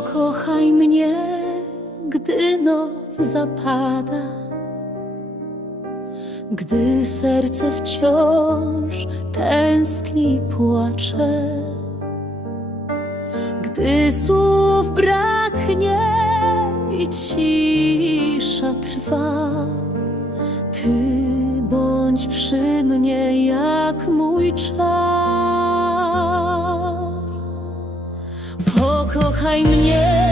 Pokochaj mnie, gdy noc zapada, gdy serce wciąż tęskni płacze, gdy słów braknie i cisza trwa. Ty bądź przy mnie jak mój czar. Kochaj mnie.